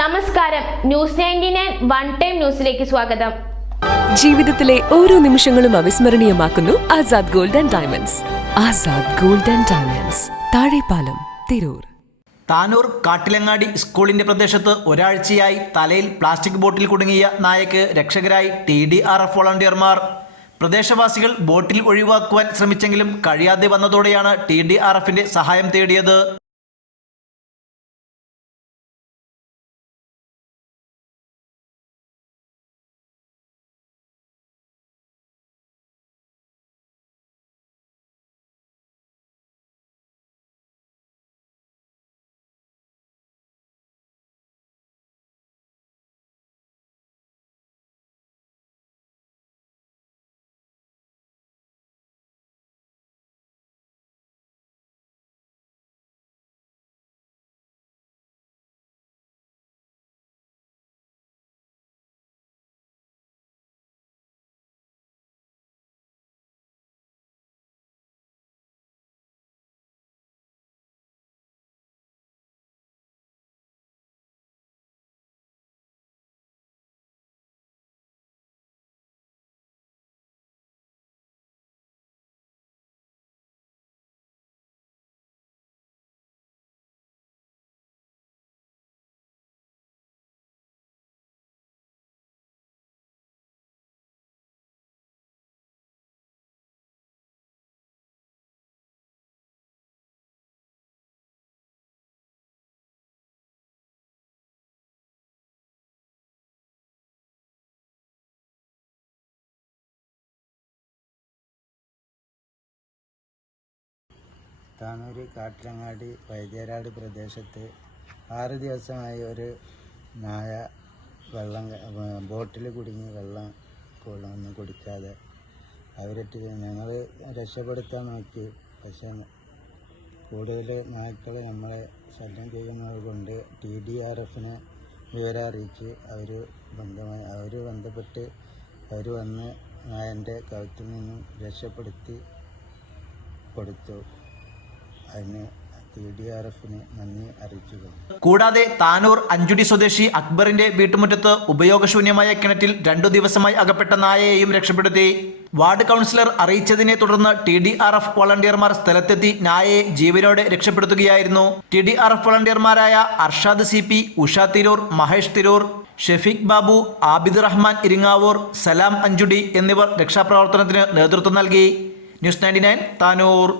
നമസ്കാരം, news 99 one time ന്യൂസിലേക്ക് സ്വാഗതം. ജീവിതത്തിലെ ഓരോ നിമിഷങ്ങളും അവിസ്മരണീയമാക്കുന്നു Azad gold and diamonds. Azad gold and diamonds, Thazhepalam, Tirur. Tanur Kattilangadi സ്കൂളിന്റെ പ്രദേശത്ത് ഒരാഴ്ചയായി തലയിൽ പ്ലാസ്റ്റിക് ബോട്ടിൽ കുടുങ്ങിയ നായക്ക് രക്ഷകരായി TDRF വോളണ്ടിയർമാർ. പ്രദേശവാസികൾ ബോട്ടിൽ ഒഴിവാക്കുവാൻ ശ്രമിച്ചെങ്കിലും കഴിയാതെ വന്നതോടെയാണ് TDRFന്റെ സഹായം തേടിയത്. താനൂർ കാട്ടിലങ്ങാടി വൈദ്യരാട് പ്രദേശത്ത് 6 ദിവസമായി ഒരു നായ ബോട്ടിൽ കുടുങ്ങി വെള്ളം ഒന്നും കുടിക്കാതെ അവരിട്ട് ഞങ്ങൾ രക്ഷപ്പെടുത്താൻ നോക്കി. പക്ഷേ കൂടുതൽ നായ്ക്കൾ നമ്മളെ ശല്യം ചെയ്യുന്നത് കൊണ്ട് TDRFനെ വിവരം അറിയിച്ച് അവർ ബന്ധപ്പെട്ട് അവർ വന്ന് നായൻ്റെ കഴുത്തിൽ നിന്നും രക്ഷപ്പെടുത്തി കൊടുത്തു. അതിന് TDRFന് നന്ദി അറിയിച്ചു. കൂടാതെ താനൂർ അഞ്ചുടി സ്വദേശി അക്ബറിന്റെ വീട്ടുമുറ്റത്ത് ഉപയോഗശൂന്യമായ കിണറ്റിൽ 2 ദിവസമായി അകപ്പെട്ട നായയെയും രക്ഷപ്പെടുത്തി. വാർഡ് കൗൺസിലർ അറിയിച്ചതിനെ തുടർന്ന് TDRF വോളണ്ടിയർമാർ സ്ഥലത്തെത്തി നായയെ ജീവനോടെ രക്ഷപ്പെടുത്തുകയായിരുന്നു. TDRF വോളണ്ടിയർമാരായ അർഷാദ് CP, ഉഷ തിരൂർ, മഹേഷ് തിരൂർ, ഷെഫീഖ് ബാബു, ആബിദ് റഹ്മാൻ ഇരിങ്ങാവൂർ, സലാം അഞ്ചുടി എന്നിവർ രക്ഷാപ്രവർത്തനത്തിന് നേതൃത്വം നൽകി. ന്യൂസ് 99 താനൂർ.